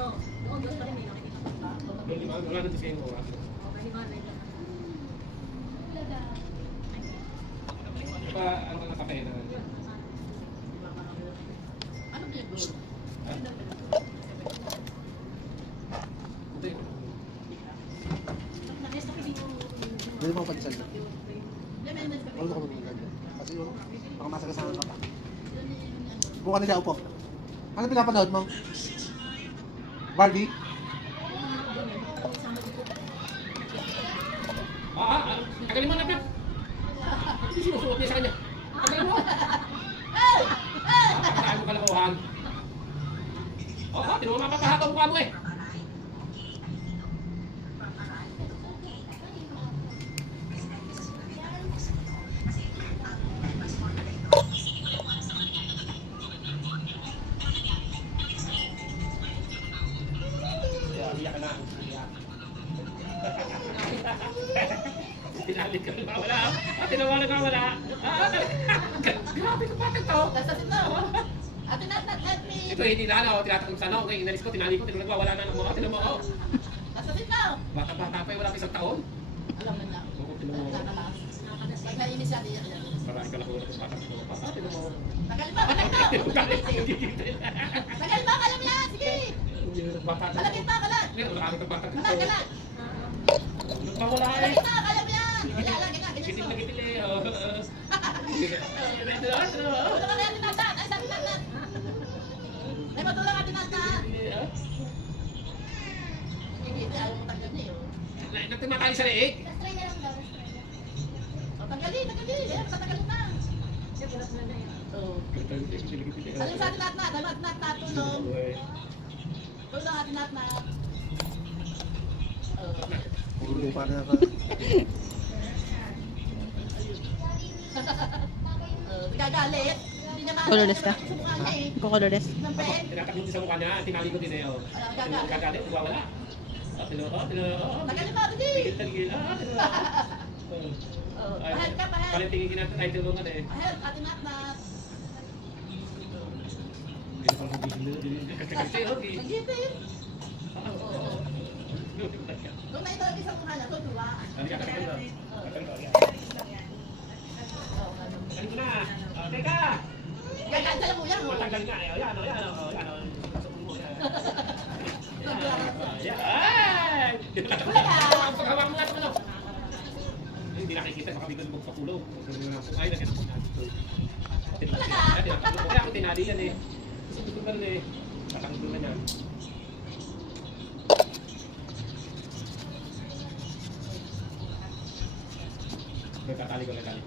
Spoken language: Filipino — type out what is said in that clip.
Doon pa rin may nakikita pa. Wala na ito sa inyo oras. Okay, lima na ito. Pa, ano ka nakakain na? Ano ba yun? Pwede mo pag-isal na. Huwag ko mag-isal. Kasi yun, baka masagasahan ka pa. Buka nila upo. Ano pinapanood mo? Barbie? Tagalin mo na, Pep. Hindi sinusuot niya sa kanya. Tagalin mo. Tagalin mo kalakuhan. Oo, tinuwa mapapahaba mukha mo eh. Iyak ka na. Tinalit ka na wala. Tinawa na wala. Grabe ka pati to. Ate Nat, help me! Ito hindi na ano, tinatakot sa ano. Ngayon inalis ko, tinali ko, nagwawala na ng mga. Tinan mo ako. Nasa sitaw! Bata-bata pa yung wala isang taon. Alam na na. Oo, tinan mo. Pag nainis siya, diyan yan. Marami ka na kung bata ko. Tinan mo. Tagal ba? Tagal ba? Alam niya! Sige! Bata. Malapit pa, kalat! Marami kang bata. Kalat, kalat! Nagwawala eh. Malapit na, alam niya! Wala, ganyan, ganyan. Gitil na gitil eh. Tulungan na natin natin! Ay, sabi natin! Ay, matulungan natin natin! Hindi, ayaw mo tanggal niya yun. Nagtimatay sa leeg. Tanggalin, tanggalin! Ayan, tatagalin na! Alam sa atin natin natin! Alam natin natin tulong! Tulong natin natin! Hindi pa na ako. Nagagalit! Hindi naman! Colorless ka? Sa mukha niya eh! Colorless. Ng pet! Tinatakot sa mukha niya, tinali ko din eh. Nagagalit, nagwawala. Tagalin pa, hindi! Tigil. Pahal ka, pahal! Paling tingin natin tayo tulungan eh. Pahal, atin natin! Nagipin! Nung naitawag sa mukha niya, tutuwa! Teka na. Teka! Gagandala mo yan! Matanggal nga eh. Yan o. Paghawak mo nga ito ano. Hindi nakikita sa kabilang magpakulong. Ay, nakikita ko. Kaya ako tinali yan eh. Gusto ko rin eh. Tatanggal na niya. Nagkakali ko dyan.